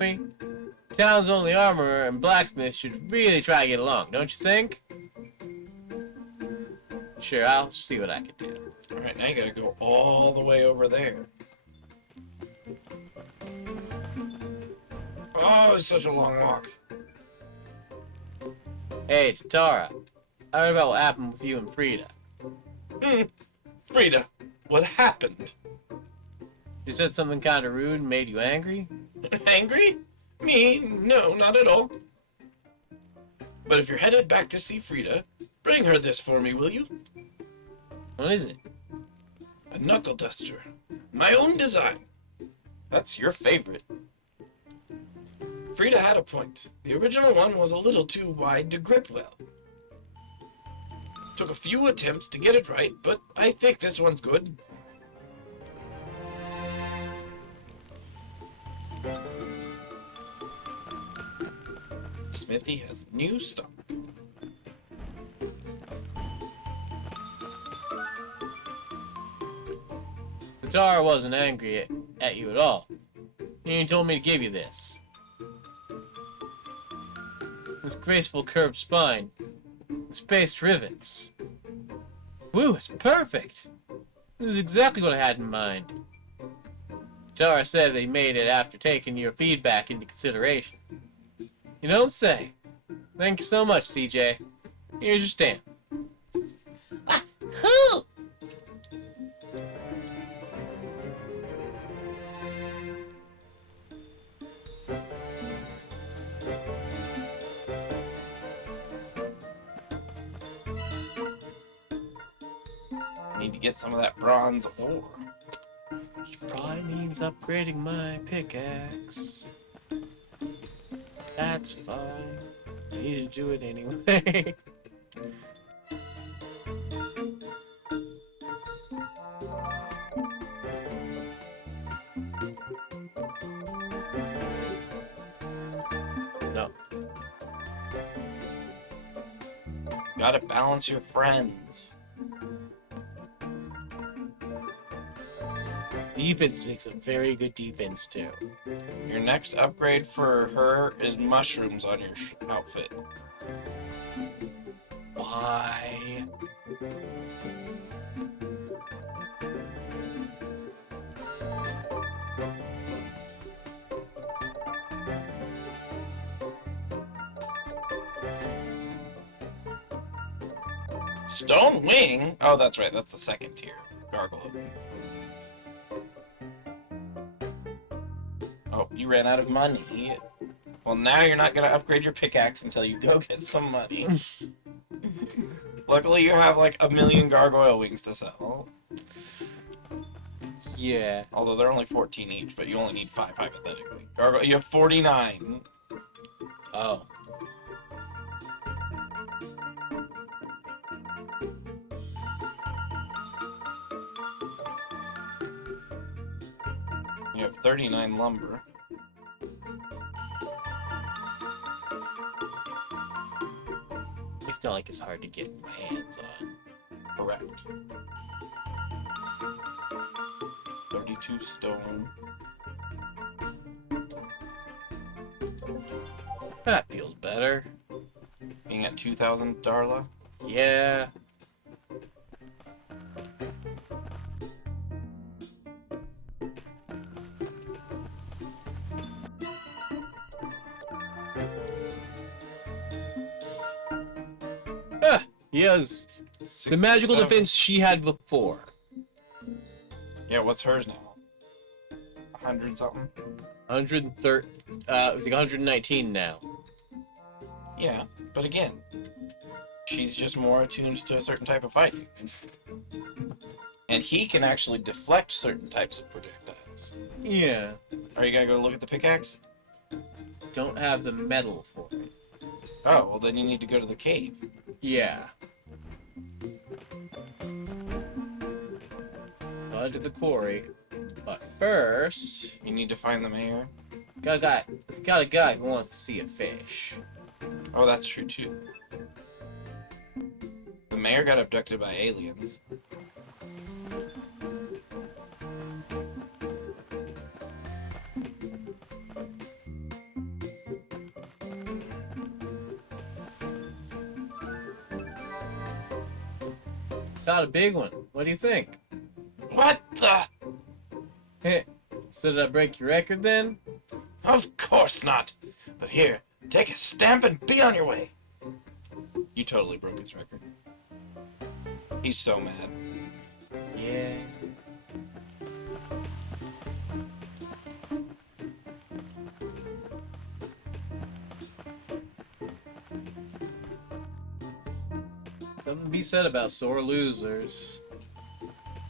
me? Town's only armorer and blacksmith should really try to get along, don't you think? Sure, I'll see what I can do. Alright, now you gotta go all the way over there. Oh, it's such a long walk. Hey, Tatara. I heard about what happened with you and Frida. Frida, what happened? You said something kind of rude and made you angry? Angry? Me? No, not at all. But if you're headed back to see Frida, bring her this for me, will you? What is it? A knuckle duster. My own design. That's your favorite. Frida had a point. The original one was a little too wide to grip well. Took a few attempts to get it right, but I think this one's good. Smithy has new stock. Tatara wasn't angry at you at all. He even told me to give you this. This graceful curved spine. Spaced rivets. Woo, it's perfect! This is exactly what I had in mind. Tatara said that he made it after taking your feedback into consideration. You don't say. Thank you so much, CJ. Here's your stamp. Cool! Need to get some of that bronze ore. Which probably means upgrading my pickaxe. That's fine. I need to do it anyway. No. Gotta balance your friends. Defense makes a very good defense too. Your next upgrade for her is mushrooms on your outfit. Why? Stone Wing? Oh, that's right. That's the second tier. Gargoyle. Oh, you ran out of money. Well, now you're not going to upgrade your pickaxe until you go get some money. Luckily, you have like 1,000,000 gargoyle wings to sell. Yeah. Although they're only 14 each, but you only need 5 hypothetically. Gargoyle, you have 49. Oh. You have 39 lumber. It's not like it's hard to get my hands on. Correct. 32 stone. That feels better. Being at 2,000 Darla. Yeah. Ah, he has the magical 67. defense she had before. Yeah, what's hers now? 100 something? 130. It was like 119 now. Yeah, but again, she's just more attuned to a certain type of fighting. And he can actually deflect certain types of projectiles. Yeah. Are you gonna go look at the pickaxe? Don't have the metal for it. Oh, well then you need to go to the cave. Yeah. To the quarry. But first, You need to find the mayor. got a guy who wants to see a fish. Oh, that's true too. The mayor got abducted by aliens. caught a big one. What do you think? What the? Heh. So did I break your record then? Of course not. But here, take a stamp and be on your way. You totally broke his record. He's so mad. Yeah. Something to be said about sore losers.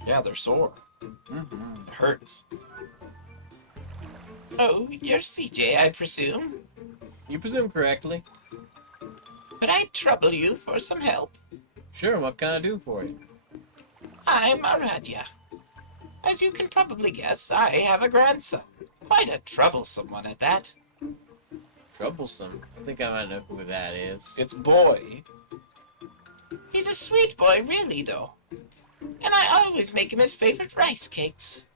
Yeah, they're sore. Mm-hmm. It hurts. Oh, you're CJ, I presume? You presume correctly. Could I trouble you for some help? Sure, what can I do for you? I'm Aradya. As you can probably guess, I have a grandson. Quite a troublesome one at that. Troublesome. I think I might know who that is. It's Boy. He's a sweet boy, really, though. And I always make him his favorite rice cakes.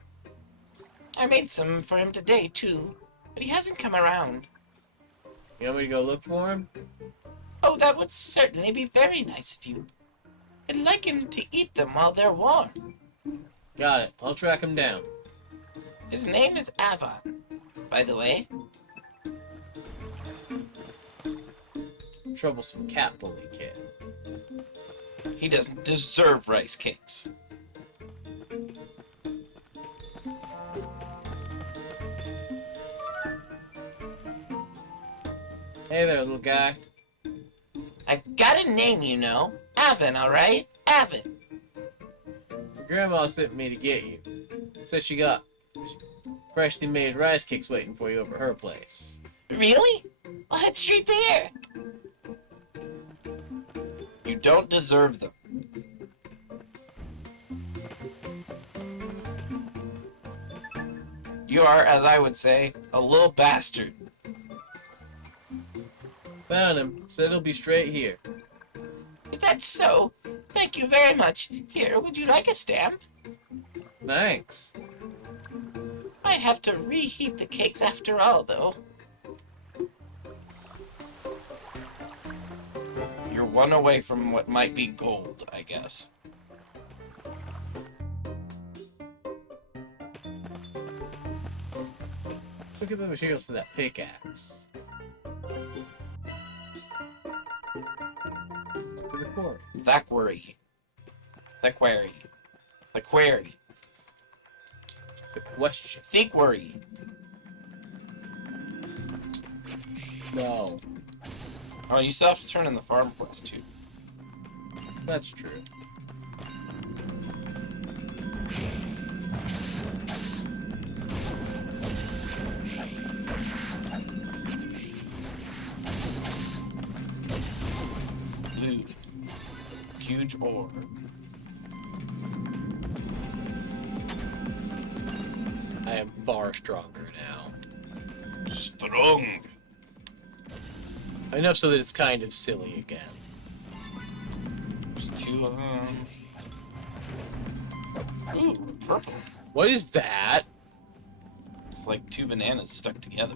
I made some for him today, too, but he hasn't come around. You want me to go look for him? Oh, that would certainly be very nice of you. I'd like him to eat them while they're warm. Got it. I'll track him down. His name is Avon, by the way. Troublesome cat bully kid. He doesn't deserve rice cakes. Hey there, little guy. I've got a name, you know. Avon, all right? Avon. Your grandma sent me to get you. Said she got freshly made rice cakes waiting for you over her place. Really? Well, head straight there. You don't deserve them. You are, as I would say, a little bastard. Found him. Said he'll be straight here. Is that so? Thank you very much. Here, would you like a stamp? Thanks. Might have to reheat the cakes after all, though. You're one away from what might be gold, I guess. Look at the materials for that pickaxe. To the quarry. The query. The query. The query. The question. The query. No. Oh, you still have to turn in the farm quest, too. That's true. Blue. Huge ore. I am far stronger now. Strong. Enough so that it's kind of silly again. There's two of them. Ooh, purple. What is that? It's like two bananas stuck together.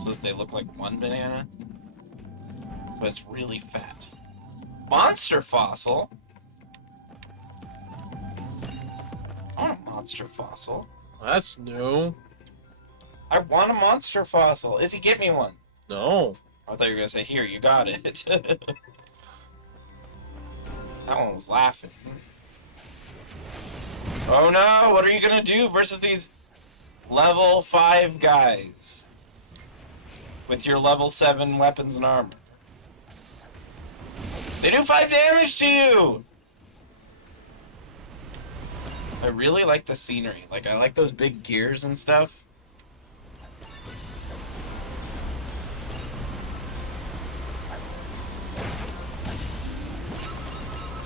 So that they look like one banana. But it's really fat. Monster fossil? I want a monster fossil. That's new. I want a monster fossil. Izzy, get me one. No. I thought you were going to say, here, you got it. That one was laughing. Oh no, what are you going to do versus these level 5 guys? With your level 7 weapons and armor. They do 5 damage to you! I really like the scenery. Like, I like those big gears and stuff.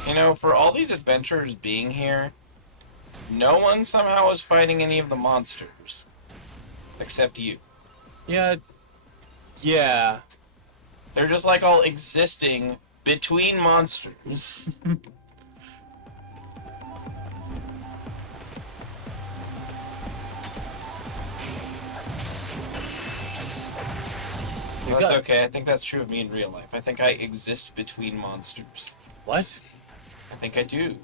You know, for all these adventurers being here, no one somehow is fighting any of the monsters. Except you. Yeah. Yeah. They're just like all existing between monsters. That's okay. I think that's true of me in real life. I think I exist between monsters. What? I think I do.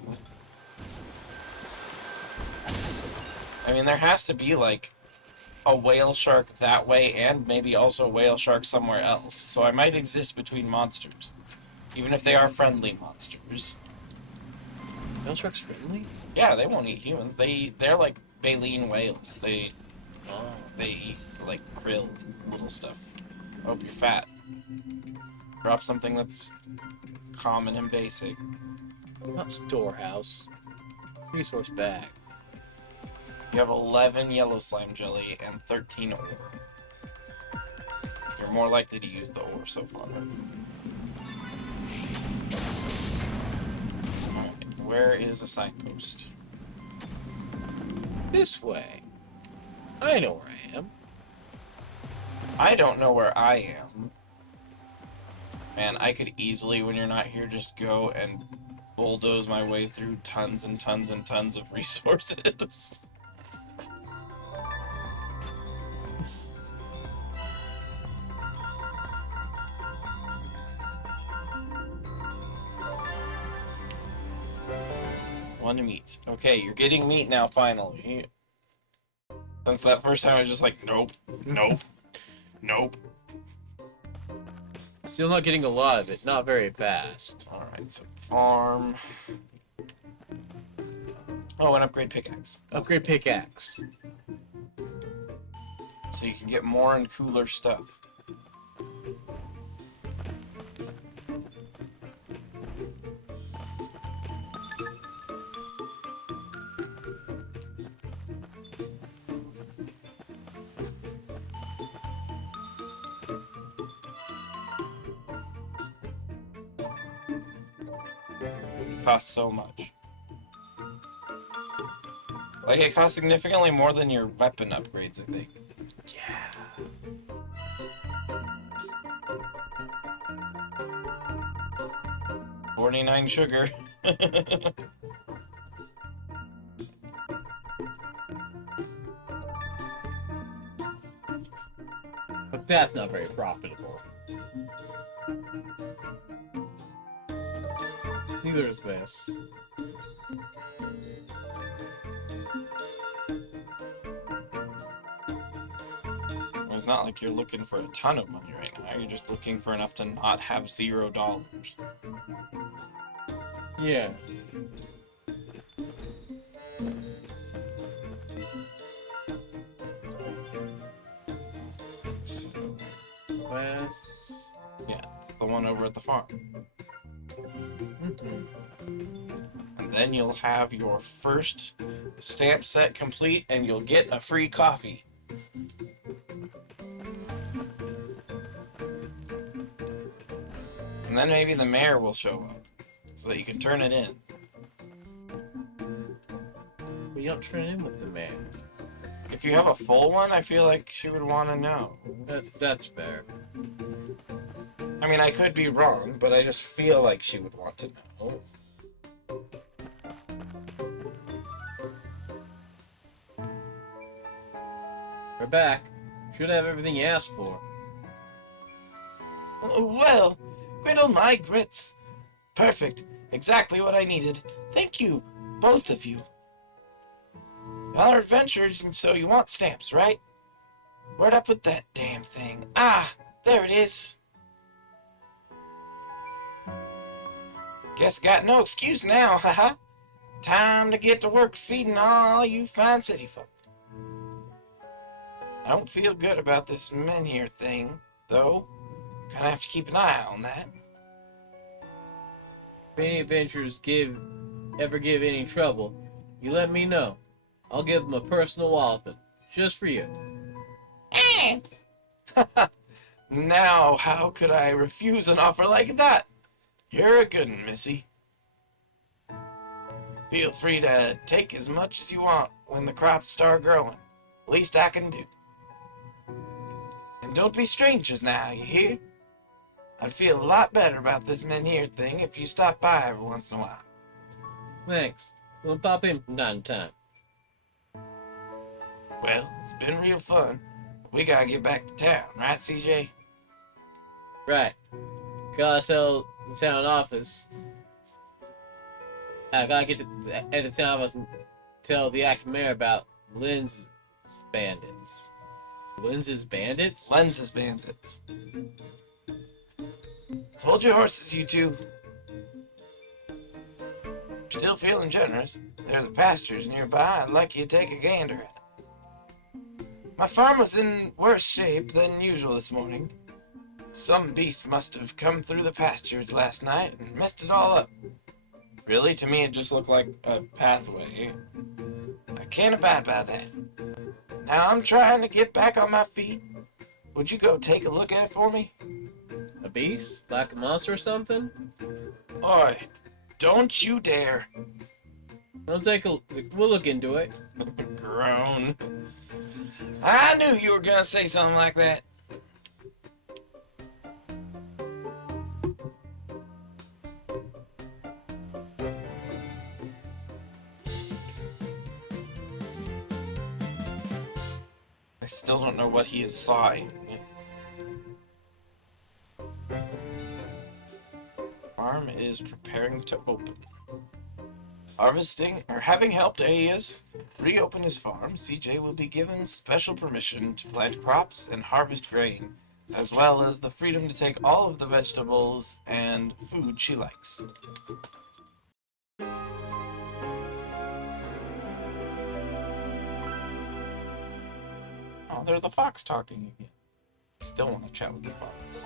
I mean, there has to be, like, a whale shark that way and maybe also a whale shark somewhere else. So I might exist between monsters. Even if they are friendly monsters. Whale sharks friendly? Yeah, they won't eat humans. They're like baleen whales. They Oh. eat, like, krill and little stuff. Hope you're fat. Drop something that's common and basic. Not storehouse. Resource bag. You have 11 yellow slime jelly and 13 ore. You're more likely to use the ore so far. Alright, where is a signpost? This way. I know where I am. I don't know where I am. Man, I could easily, when you're not here, just go and bulldoze my way through tons and tons and tons of resources. One meat. Okay, you're getting meat now, finally. Since that first time I was just like, nope, nope, nope. Still not getting a lot of it. Not very fast. Alright, so farm. Oh, and upgrade pickaxe. Upgrade pickaxe. So you can get more and cooler stuff. Costs so much. Like, it costs significantly more than your weapon upgrades, I think. Yeah. 49 sugar. But that's not very profitable. Neither is this. It's not like you're looking for a ton of money right now. You're just looking for enough to not have $0. Yeah. So, Quests. yeah, it's the one over at the farm. Mm-hmm. And then you'll have your first stamp set complete and you'll get a free coffee. And then maybe the mayor will show up so that you can turn it in. But you don't turn it in with the man. If you have a full one, I feel like she would want to know. That's fair. I mean, I could be wrong, but I just feel like she would want to know. We're back. Should have everything you asked for. Well, griddle my grits. Perfect. Exactly what I needed. Thank you, both of you. Y'all are adventurers, and so you want stamps, right? Where'd I put that damn thing? Ah, there it is. Guess got no excuse now, haha. Time to get to work feeding all you fine city folk. I don't feel good about this menhir thing, though. Gonna have to keep an eye on that. If any adventurers ever give any trouble, you let me know. I'll give them a personal walloping, just for you. Now, how could I refuse an offer like that? You're a good one, missy. Feel free to take as much as you want when the crops start growing. Least I can do. And don't be strangers now, you hear? I'd feel a lot better about this menhir thing if you stop by every once in a while. Thanks. We'll pop in from time to time. Well, it's been real fun. We gotta get back to town, right, CJ? Right. Gotta tell the town office I gotta get to the end of town and tell the acting mayor about Lynn's bandits. Lynn's bandits? Lens's bandits. Hold your horses, you two. Still feeling generous. There's a pastures nearby. I'd like you to take a gander at it. My farm was in worse shape than usual this morning. Some beast must have come through the pastures last night and messed it all up. Really? To me, it just looked like a pathway. I can't abide by that. Now I'm trying to get back on my feet. Would you go take a look at it for me? A beast? Like a monster or something? Oi, don't you dare. We'll look into it. Groan. I knew you were gonna say something like that. I still don't know what he is sawing. Farm is preparing to open. Harvesting, or having helped Aius reopen his farm, CJ will be given special permission to plant crops and harvest grain, as well as the freedom to take all of the vegetables and food she likes. Oh, there's the fox talking again. Still want to chat with the fox.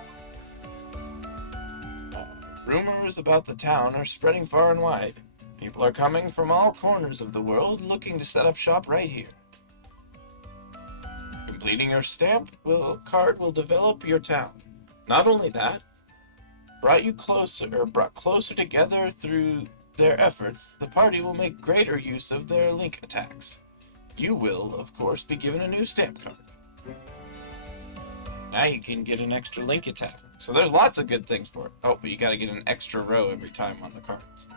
Rumors about the town are spreading far and wide. People are coming from all corners of the world looking to set up shop right here. Completing your stamp card will develop your town. Not only that, brought closer together through their efforts, the party will make greater use of their link attacks. You will, of course, be given a new stamp card. Now you can get an extra link attack. So there's lots of good things for it. Oh, but you gotta get an extra row every time on the cards.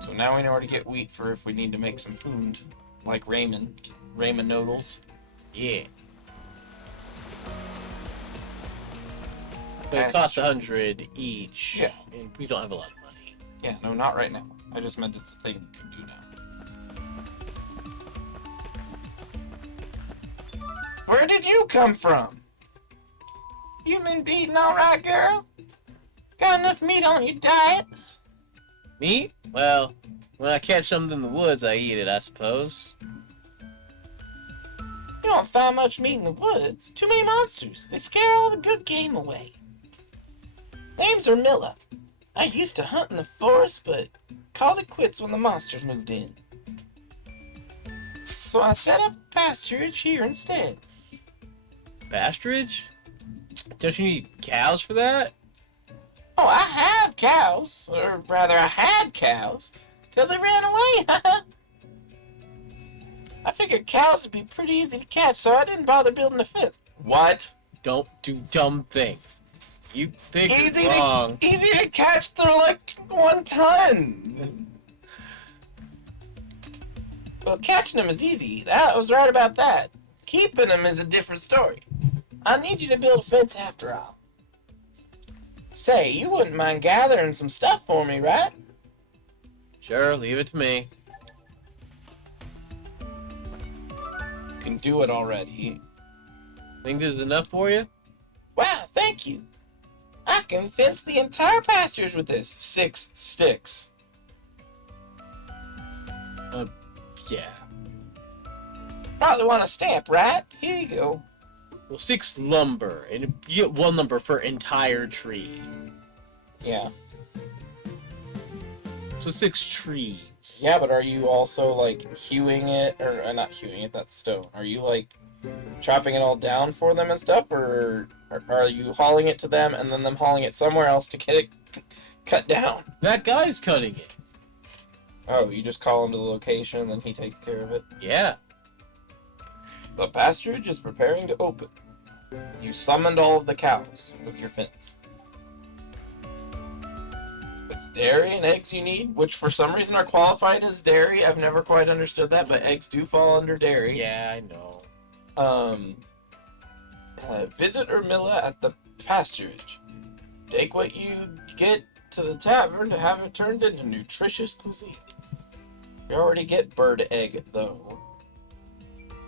So now we know where to get wheat for if we need to make some food, like ramen noodles. Yeah. But it costs 100 each. Yeah. And we don't have a lot of money. Yeah, no, not right now. I just meant it's a thing you can do now. Where did you come from? You been beating all right, girl? Got enough meat on your diet? Meat? Well, when I catch something in the woods, I eat it, I suppose. You don't find much meat in the woods. Too many monsters. They scare all the good game away. Name's Ermilla. I used to hunt in the forest, but called it quits when the monsters moved in. So I set up pasturage here instead. Pasturage? Don't you need cows for that? Oh, I have cows. Or rather, I had cows. Till they ran away. I figured cows would be pretty easy to catch, so I didn't bother building a fence. What? Don't do dumb things. You figured Easy wrong. Easy to catch, they're like 1 ton. Well, catching them is easy. I was right about that. Keeping them is a different story. I need you to build a fence after all. Say, you wouldn't mind gathering some stuff for me, right? Sure, leave it to me. You can do it already. Think this is enough for you? Wow, thank you. I can fence the entire pastures with this. 6 sticks. Yeah. Probably want a stamp, right? Here you go. Well, 6 lumber, and you get 1 lumber for entire tree. Yeah. So 6 trees. Yeah, but are you also, like, hewing it, or not hewing it, that's stone. Are you, like, chopping it all down for them and stuff, or are you hauling it to them and then them hauling it somewhere else to get it cut down? That guy's cutting it. Oh, you just call him to the location and then he takes care of it? Yeah. The pasturage is preparing to open. You summoned all of the cows with your fence. It's dairy and eggs you need, which for some reason are qualified as dairy. I've never quite understood that, but eggs do fall under dairy. Yeah, I know. Visit Ermilla at the pasturage. Take what you get to the tavern to have it turned into nutritious cuisine. We already get bird egg, though.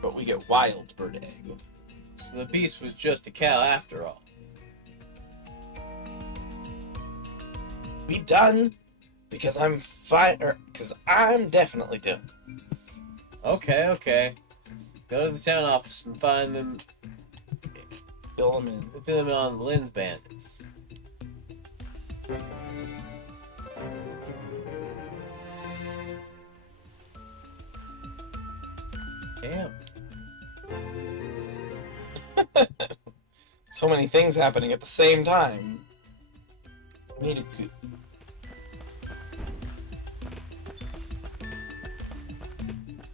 But we get wild bird egg. So the beast was just a cow after all. We done? Because I'm fine, because I'm definitely done. Okay, okay. Go to the town office and find them. Fill them in. Fill them in on the Lynn's bandits. Damn. So many things happening at the same time. Need a good.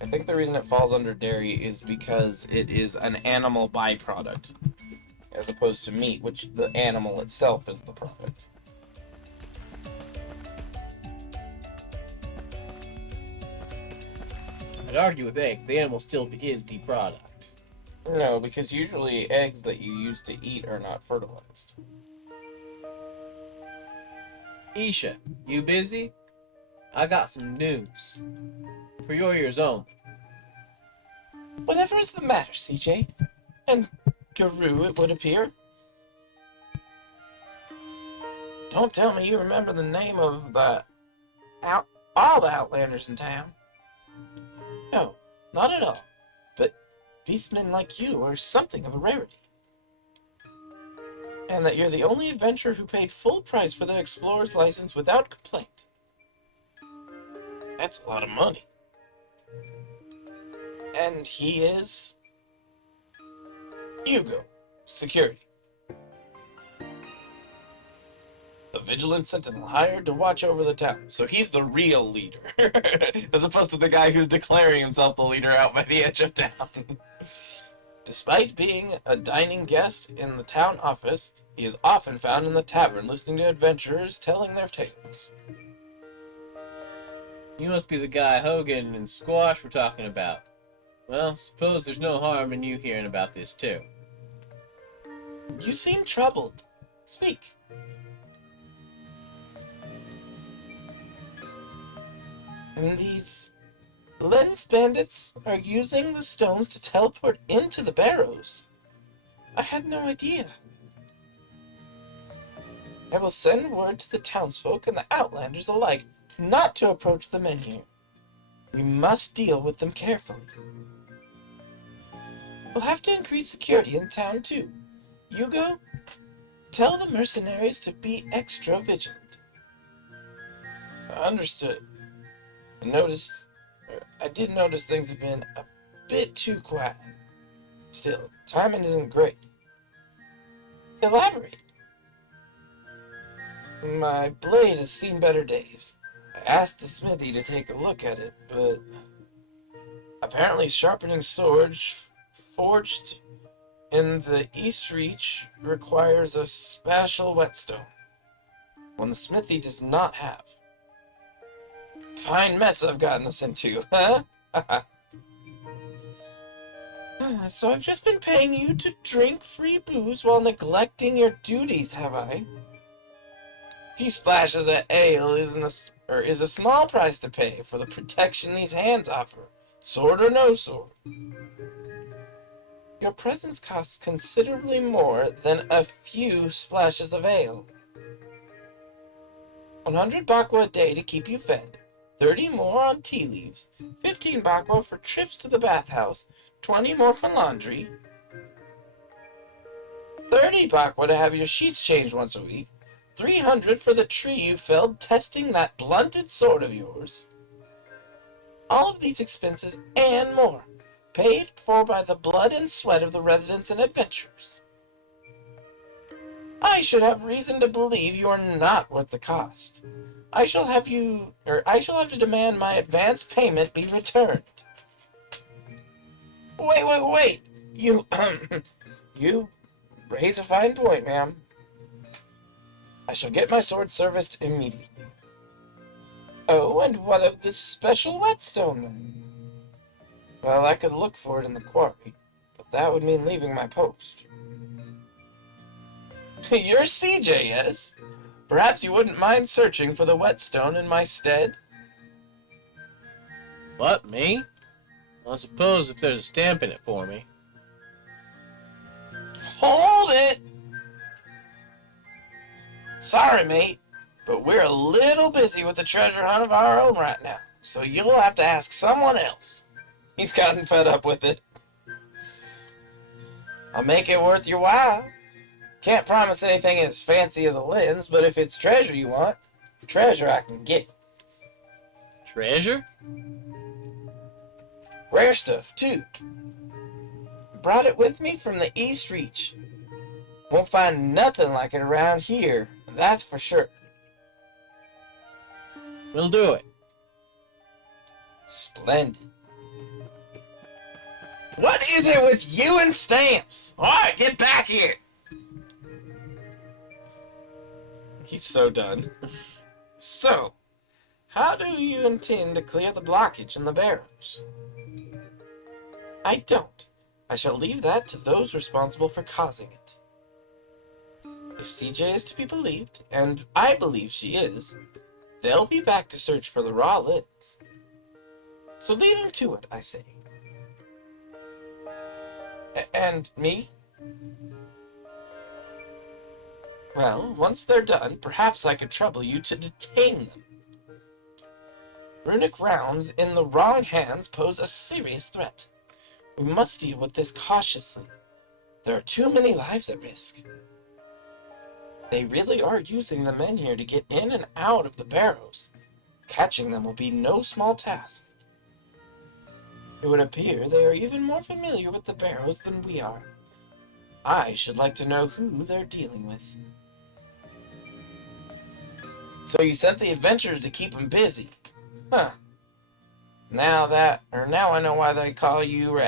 I think the reason it falls under dairy is because it is an animal byproduct, as opposed to meat, which the animal itself is the product. I'd argue with eggs. The animal still is the product. No, because usually eggs that you use to eat are not fertilized. Isha, you busy? I got some news. For your ears only. Whatever is the matter, CJ? And Garoo, it would appear. Don't tell me you remember the name of all the Outlanders in town. No, not at all. But beastmen like you are something of a rarity. And that you're the only adventurer who paid full price for the explorer's license without complaint. That's a lot of money. And he is Hugo, security. The vigilant sentinel hired to watch over the town. So he's the real leader, as opposed to the guy who's declaring himself the leader out by the edge of town. Despite being a dining guest in the town office, he is often found in the tavern listening to adventurers telling their tales. You must be the guy Hogan and Squash were talking about. Well, suppose there's no harm in you hearing about this too. You seem troubled. Speak. And these lens bandits are using the stones to teleport into the barrows. I had no idea. I will send word to the townsfolk and the outlanders alike not to approach the men here. We must deal with them carefully. We'll have to increase security in town too. Hugo, tell the mercenaries to be extra vigilant. Understood. I did notice things have been a bit too quiet. Still, timing isn't great. Elaborate. My blade has seen better days. I asked the smithy to take a look at it, but apparently sharpening swords forged in the East Reach requires a special whetstone, one the smithy does not have. Fine mess I've gotten us into, huh? So I've just been paying you to drink free booze while neglecting your duties, have I? A few splashes of ale is a small price to pay for the protection these hands offer, sword or no sword. Your presence costs considerably more than a few splashes of ale. 100 bakwa a day to keep you fed, 30 more on tea leaves, 15 bakwa for trips to the bathhouse, 20 more for laundry, 30 bakwa to have your sheets changed once a week, 300 for the tree you felled testing that blunted sword of yours. All of these expenses and more, paid for by the blood and sweat of the residents and adventurers. I should have reason to believe you are not worth the cost. I shall have to demand my advance payment be returned. Wait. You raise a fine point, ma'am. I shall get my sword serviced immediately. Oh, and what of this special whetstone, then? Well, I could look for it in the quarry, but that would mean leaving my post. You're CJ, yes? Perhaps you wouldn't mind searching for the whetstone in my stead? What, me? Well, I suppose if there's a stamp in it for me. Hold it! Sorry, mate, but we're a little busy with a treasure hunt of our own right now, so you'll have to ask someone else. He's gotten fed up with it. I'll make it worth your while. Can't promise anything as fancy as a lens, but if it's treasure you want, treasure I can get. Treasure? Rare stuff, too. Brought it with me from the East Reach. Won't find nothing like it around here, that's for sure. We'll do it. Splendid. What is it with you and stamps? Alright, get back here! He's so done. So, how do you intend to clear the blockage in the barrows? I don't. I shall leave that to those responsible for causing it. If CJ is to be believed, and I believe she is, they'll be back to search for the raw lens. So leave him to it, I say. And me? Well, once they're done, perhaps I could trouble you to detain them. Runic rounds in the wrong hands pose a serious threat. We must deal with this cautiously. There are too many lives at risk. They really are using the men here to get in and out of the barrows. Catching them will be no small task. It would appear they are even more familiar with the barrows than we are. I should like to know who they're dealing with. So you sent the adventurers to keep them busy. Huh. Now I know why they call you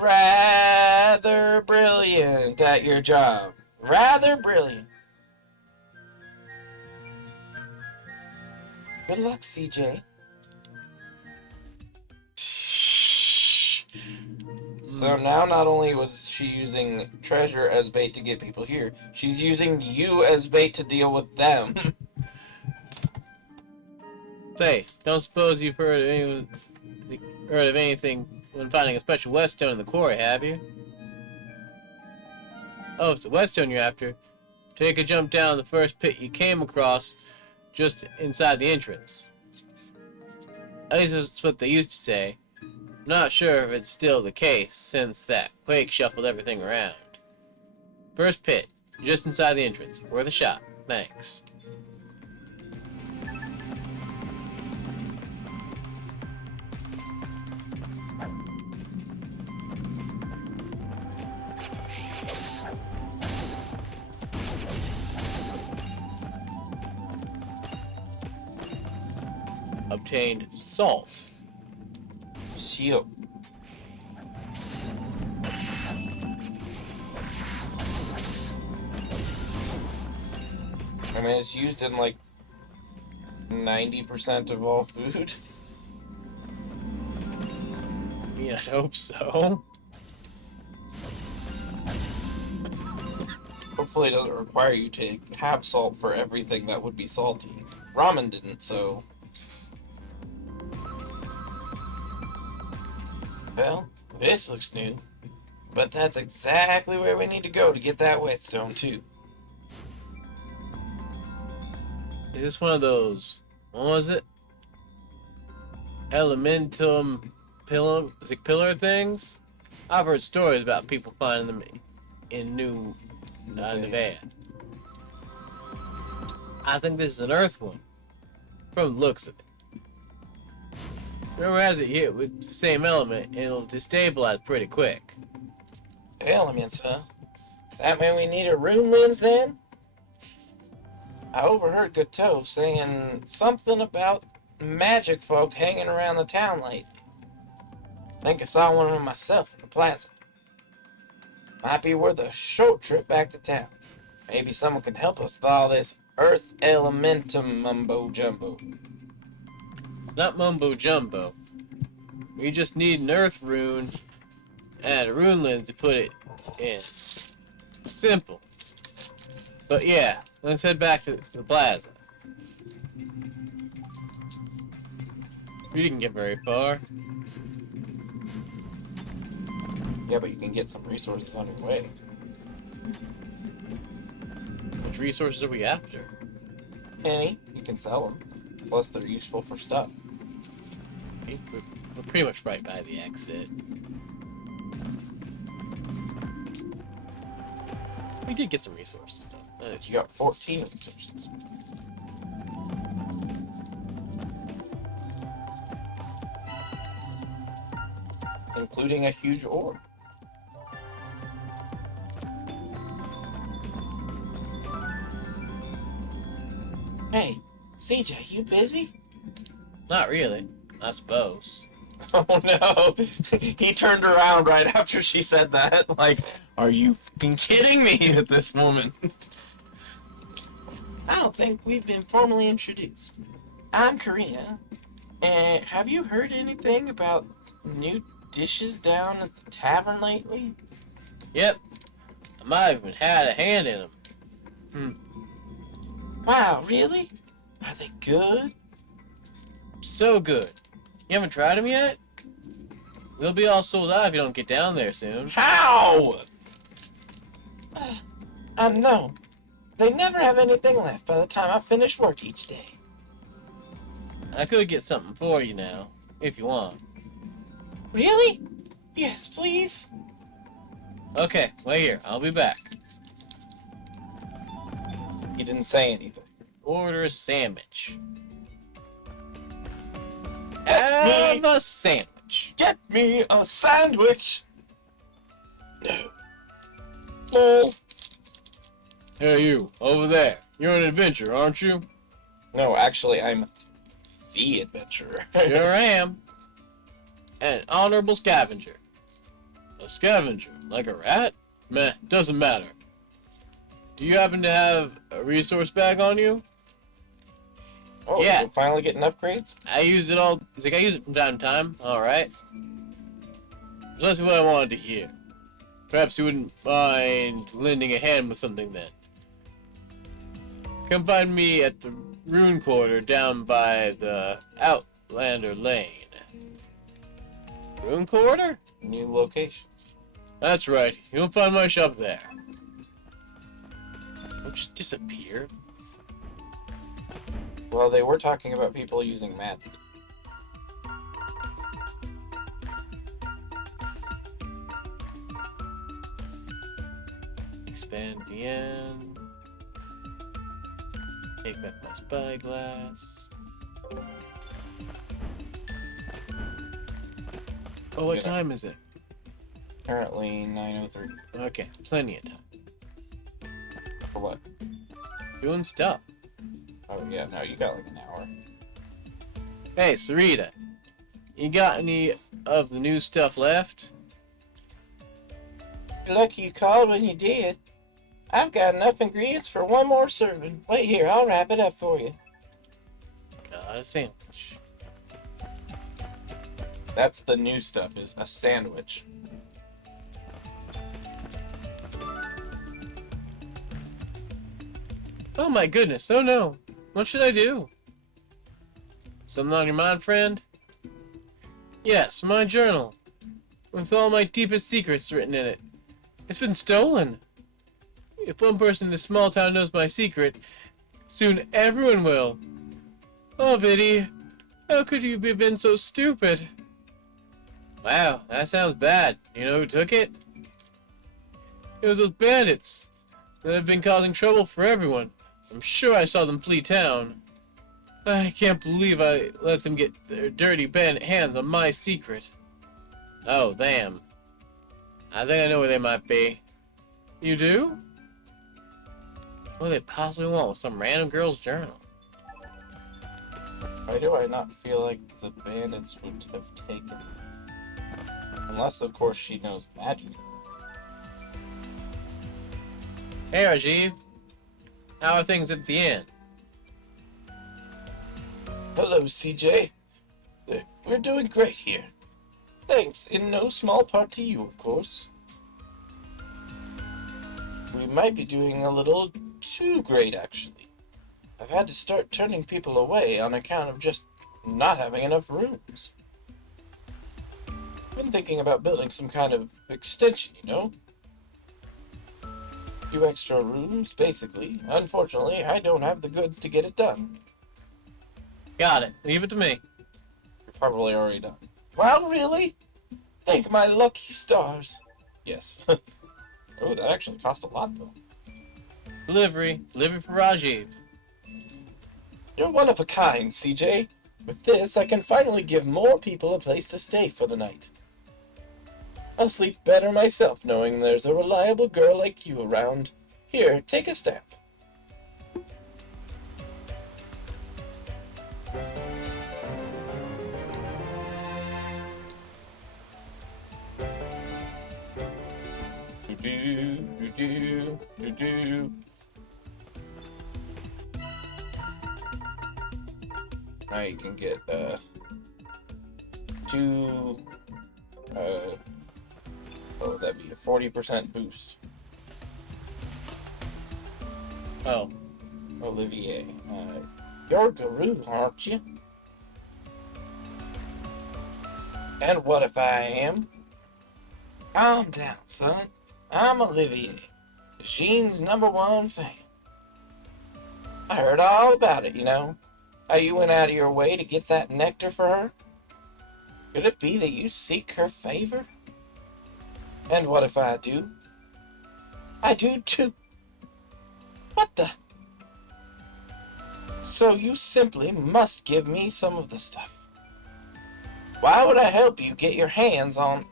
rather brilliant at your job. Rather brilliant. Good luck, CJ. So now not only was she using treasure as bait to get people here, she's using you as bait to deal with them. Say, don't suppose you've heard of anything when finding a special whetstone in the quarry, have you? Oh, it's the whetstone you're after. Take a jump down the first pit you came across, just inside the entrance. At least that's what they used to say. I'm not sure if it's still the case, since that quake shuffled everything around. First pit, just inside the entrance. Worth a shot. Thanks. Obtained salt. Shield. I mean, it's used in like 90% of all food. Yeah, I hope so. Hopefully it doesn't require you to have salt for everything that would be salty. Ramen didn't, so... Well, this looks new. But that's exactly where we need to go to get that whetstone, too. Is this one of those, what was it? Elementum pillar things? I've heard stories about people finding them in New Nevada. I think this is an earth one, from the looks of it. Whoever has it here with the same element, and it'll destabilize pretty quick. Elements, huh? Does that mean we need a rune lens, then? I overheard Gateau saying something about magic folk hanging around the town lately. I think I saw one of them myself in the plaza. Might be worth a short trip back to town. Maybe someone can help us with all this earth elementum mumbo-jumbo. It's not mumbo jumbo. We just need an earth rune and a rune lens to put it in. Simple. But yeah, let's head back to the plaza. We didn't get very far. Yeah, but you can get some resources on your way. Which resources are we after? Any, you can sell them. Plus, they're useful for stuff. We're pretty much right by the exit. We did get some resources, though. You got 14 resources. Including a huge orb. Hey, CJ, you busy? Not really, I suppose. Oh no! He turned around right after she said that. Like, are you fucking kidding me at this moment? I don't think we've been formally introduced. I'm Karina. And have you heard anything about new dishes down at the tavern lately? Yep, I might have even had a hand in them. Wow, really? Are they good? So good. You haven't tried them yet? They'll be all sold out if you don't get down there soon. How? I know. They never have anything left by the time I finish work each day. I could get something for you now, if you want. Really? Yes, please. Okay, wait here. I'll be back. He didn't say anything. Order a sandwich. Get Have a sandwich. Get me a sandwich. No. No. Hey, you, over there. You're on an adventure, aren't you? No, actually, I'm the adventurer. Here I am. An honorable scavenger. A scavenger? Like a rat? Meh, doesn't matter. Do you happen to have a resource bag on you? Oh, Yeah. you're finally getting upgrades? I use it all. It's like I use it from time to time. Alright. That's what I wanted to hear. Perhaps you wouldn't mind lending a hand with something then. Come find me at the Rune Quarter down by the Outlander Lane. Rune Quarter? New location. That's right. You'll find my shop there. It just disappeared. Well, they were talking about people using magic. Expand the end. Take back my spyglass. Oh, what time is it? Currently 9:03. Okay, plenty of time. For what? Doing stuff. Oh yeah, no, you got like an hour. Hey, Sarita. You got any of the new stuff left? You're lucky you called when you did. I've got enough ingredients for one more serving. Wait here, I'll wrap it up for you. Got a sandwich. That's the new stuff, is a sandwich. Oh my goodness, oh no. What should I do? Something on your mind, friend? Yes, my journal. With all my deepest secrets written in it. It's been stolen. If one person in this small town knows my secret, soon everyone will. Oh, Viddy, how could you have been so stupid? Wow, that sounds bad. You know who took it? It was those bandits that have been causing trouble for everyone. I'm sure I saw them flee town. I can't believe I let them get their dirty bandit hands on my secret. Oh, damn. I think I know where they might be. You do? What do they possibly want with some random girl's journal? Why do I not feel like the bandits would have taken it? Unless, of course, she knows magic. Hey, Rajiv. How are things at the inn? Hello, CJ. We're doing great here. Thanks, in no small part to you, of course. we might be doing a little too great, actually. I've had to start turning people away on account of just not having enough rooms. I've been thinking about building some kind of extension, you know? A few extra rooms, basically. Unfortunately, I don't have the goods to get it done. Got it. Leave it to me. You're probably already done. Wow, really? Thank my lucky stars. Yes. Oh, that actually cost a lot, though. Delivery. Delivery for Rajiv. You're one of a kind, CJ. With this, I can finally give more people a place to stay for the night. I'll sleep better myself knowing there's a reliable girl like you around. Here, take a stamp. Now you can get two oh, that'd be a 40% boost. Oh. Olivier, you're Garoo, aren't you? And what if I am? Calm down, son. I'm Olivier, Jean's #1 fan. I heard all about it, you know. How you went out of your way to get that nectar for her? Could it be that you seek her favor? And what if I do? I do too. What the? So you simply must give me some of the stuff. Why would I help you get your hands on...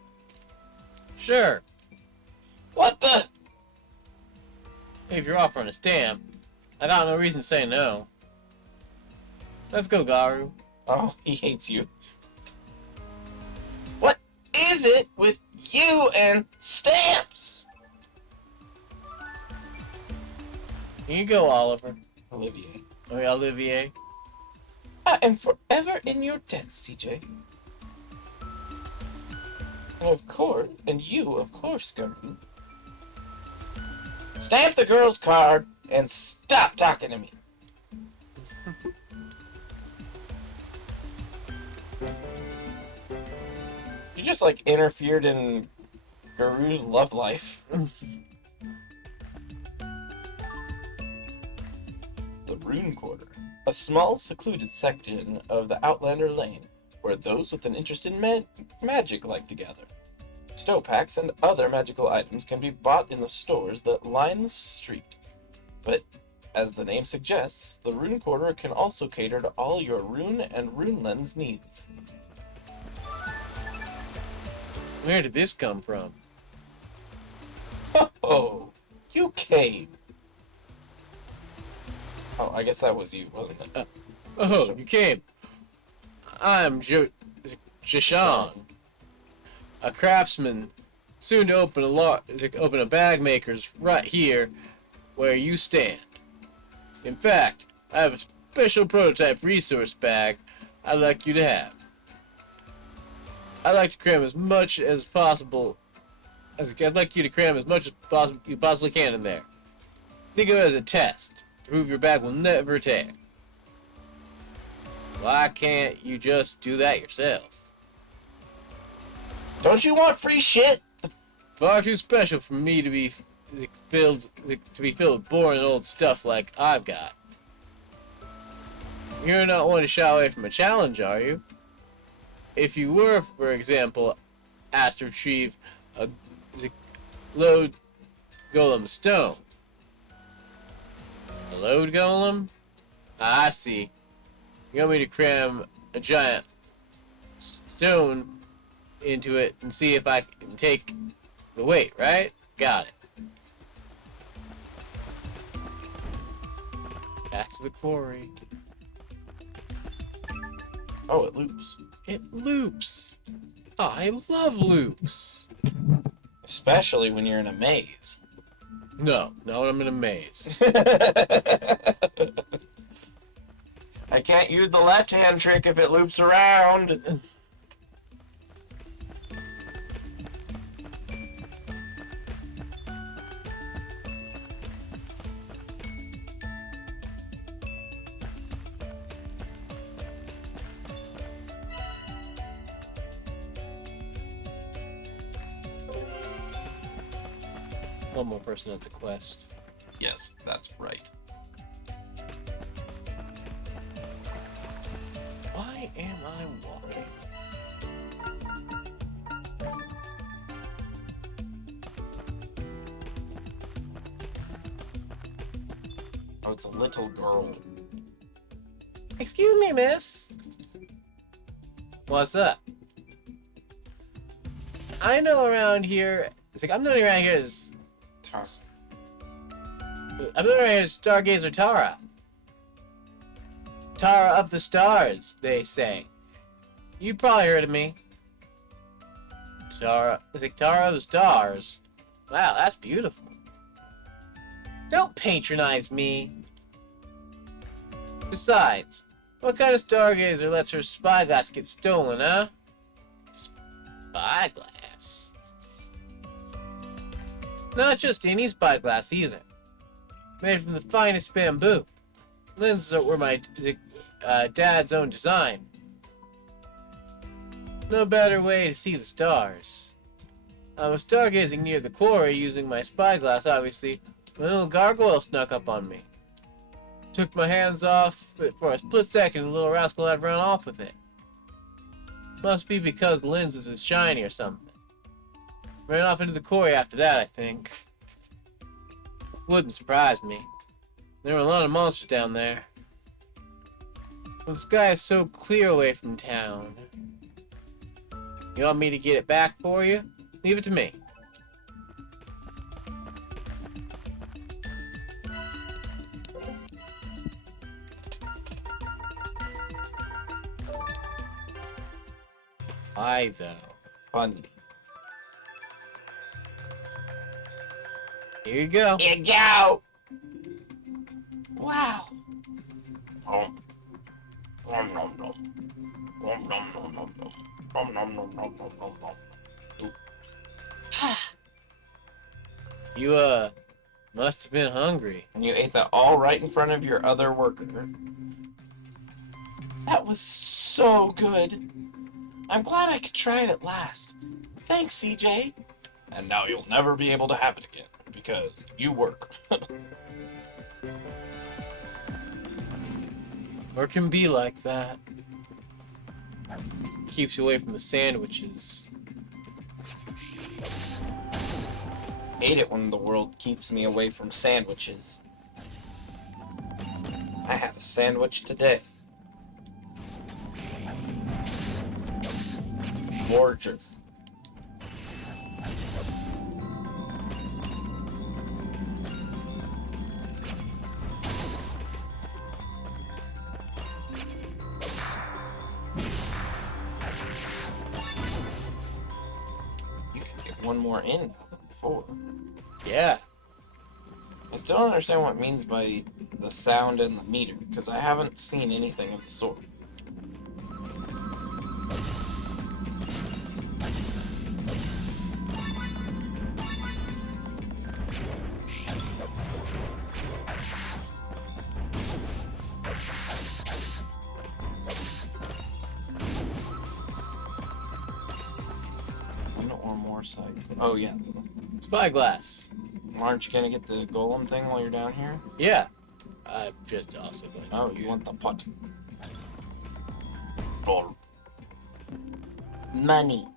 Sure. What the? If you're offering a stamp, I got no reason to say no. Let's go, Garoo. Oh, he hates you. What is it with you and stamps? Here you go, Oliver. Olivier. Oh, yeah, Olivier. I am forever in your debt, CJ. And you, of course, Garoo. Stamp the girl's card and stop talking to me. You just, like, interfered in Garoo's love life. The Rune Quarter. A small, secluded section of the Outlander Lane, where those with an interest in magic like to gather. Stowpacks and other magical items can be bought in the stores that line the street. But, as the name suggests, the Rune Quarter can also cater to all your rune and rune lens needs. Where did this come from? Oh, you came. Oh, I guess that was you, wasn't it? Oh, you came. I'm Jishan, a craftsman, soon to open a bag maker's right here where you stand. In fact, I have a special prototype resource bag I'd like you to have. I'd like to cram as much as possible. I'd like you to cram as much as you possibly can in there. Think of it as a test to prove your bag will never tear. Why can't you just do that yourself? Don't you want free shit? Far too special for me to be filled with boring old stuff like I've got. You're not one to shy away from a challenge, are you? If you were, for example, asked to retrieve a load golem stone. A load golem? Ah, I see. You want me to cram a giant stone into it and see if I can take the weight, right? Got it. Back to the quarry. Oh, it loops. It loops. I love loops. Especially when you're in a maze. No, not when I'm in a maze. I can't use the left-hand trick if it loops around. one more person has a quest. Yes, that's right. Why am I walking? Oh, it's a little girl. Excuse me, miss. What's up? I know around here. It's like I'm known around here as. I'm known around here as Stargazer Tara. Tara of the stars, they say. You probably heard of me. Tara. It's like Tara of the stars. Wow, that's beautiful. Don't patronize me. Besides, what kind of stargazer lets her spyglass get stolen, huh? Spyglass? Not just any spyglass either. Made from the finest bamboo. Lenses were my dad's own design. No better way to see the stars. I was stargazing near the quarry using my spyglass, obviously, when a little gargoyle snuck up on me. Took my hands off it for a split second and the little rascal had run off with it. Must be because the lens is shiny or something. Ran off into the quarry after that, I think. Wouldn't surprise me. There were a lot of monsters down there. Well, the sky is so clear away from town. You want me to get it back for you? Leave it to me. Why, though? Funny. Here you go. Here you go. Wow. Oh. Nom nom nom. Nom nom nom nom nom. Nom nom nom nom nom nom nom. You, must have been hungry. And you ate that all right in front of your other worker. That was so good. I'm glad I could try it at last. Thanks, CJ. And now you'll never be able to have it again, because you work. Work can be like that. Keeps you away from the sandwiches. Hate it when the world keeps me away from sandwiches. I had a sandwich today. Gorgeous. You can get one more in now than before. Yeah. I still don't understand what it means by the sound and the meter, because I haven't seen anything of the sort. One or more side. Oh yeah. Spyglass. Aren't you gonna get the golem thing while you're down here? Yeah. I'm just also going to Oh, you want the pot. Oh. Money.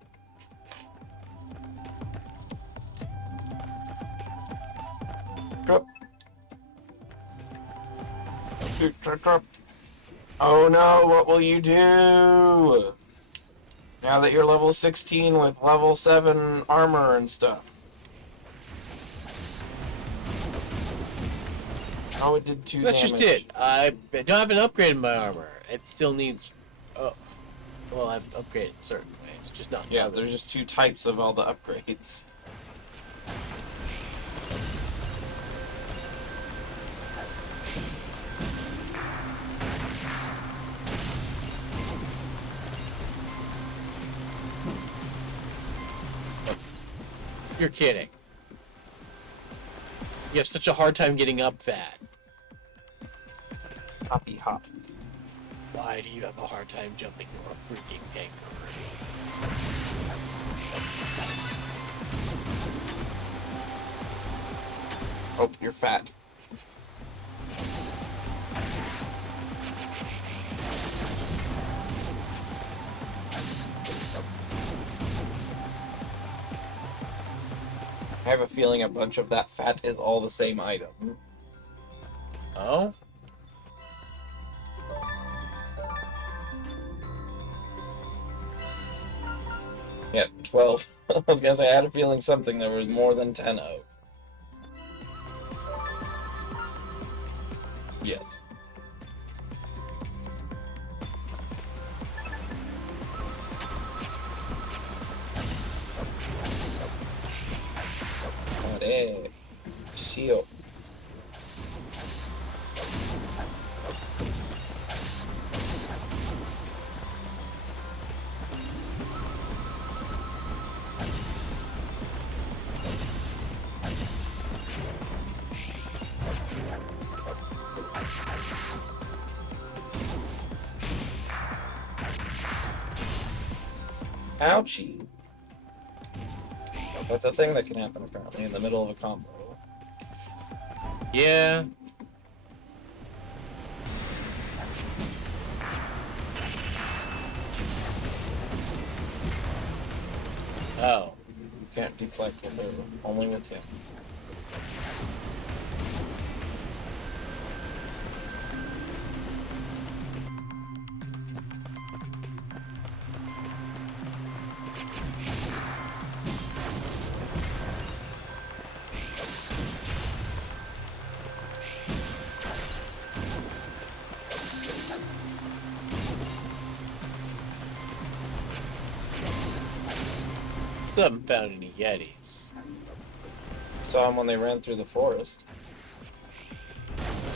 Drop. Drop. Oh no, what will you do? Now that you're level 16 with level 7 armor and stuff. Oh, it did 2 That's damage. just it. I haven't upgraded my armor. It still needs. Oh, well, I've upgraded certain ways, just not. Yeah, others. there's just 2 types of all the upgrades. You're kidding. You have such a hard time getting up that. Hoppy hop. Why do you have a hard time jumping over a freaking kangaroo? Oh, you're fat. I have a feeling a bunch of that fat is all the same item. Oh? Yeah, 12. I was gonna say, I had a feeling something there was more than 10 of. Yes. Are, Shio. Ouchie. That's a thing that can happen, apparently, in the middle of a combo. Yeah. Oh. You can't deflect with her, only with him. Still haven't found any Yetis. Saw them when they ran through the forest.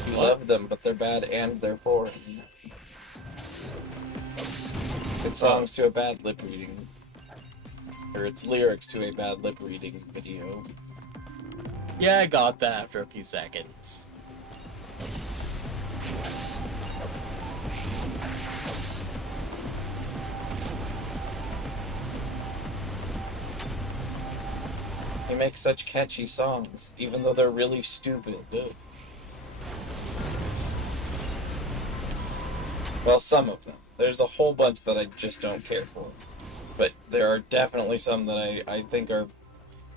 You What? love them, but they're bad and they're foreign. It's songs to a bad lip reading. Or it's lyrics to a bad lip reading video. Yeah, I got that after a few seconds. They make such catchy songs, even though they're really stupid. Well, some of them. There's a whole bunch that I just don't care for. But there are definitely some that I think are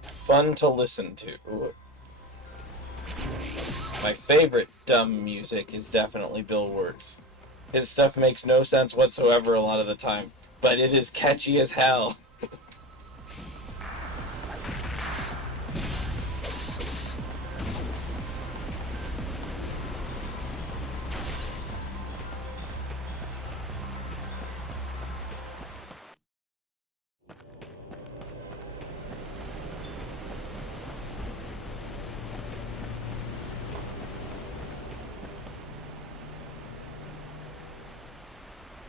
fun to listen to. My favorite dumb music is definitely Bill Wurtz. His stuff makes no sense whatsoever a lot of the time, but it is catchy as hell.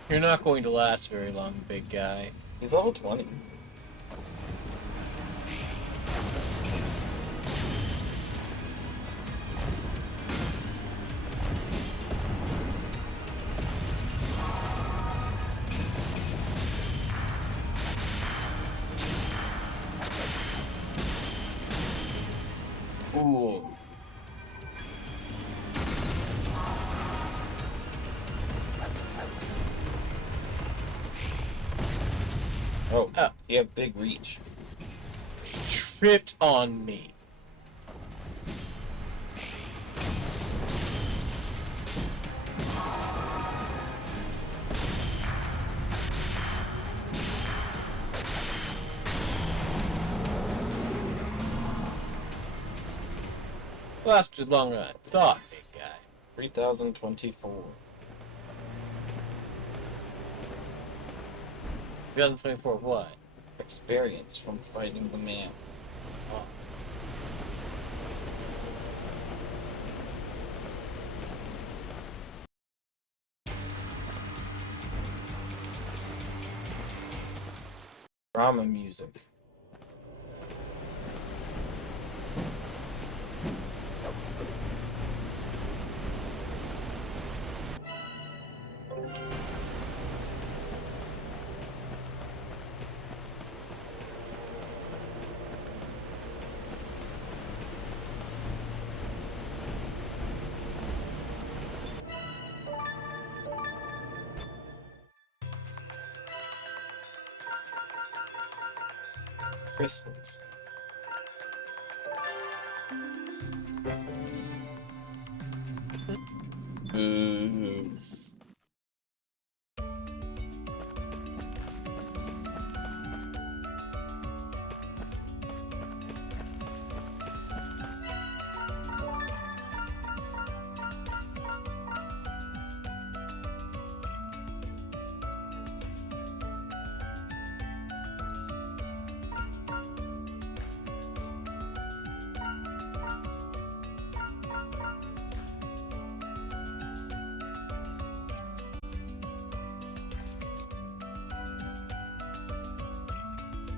You're not going to last very long, big guy. He's level 20. Ooh. Oh, you have big reach. Tripped on me. Lasted longer than I thought, big guy. 3024. 2024 what? Experience from fighting the man. Drama music. crystals. Boo.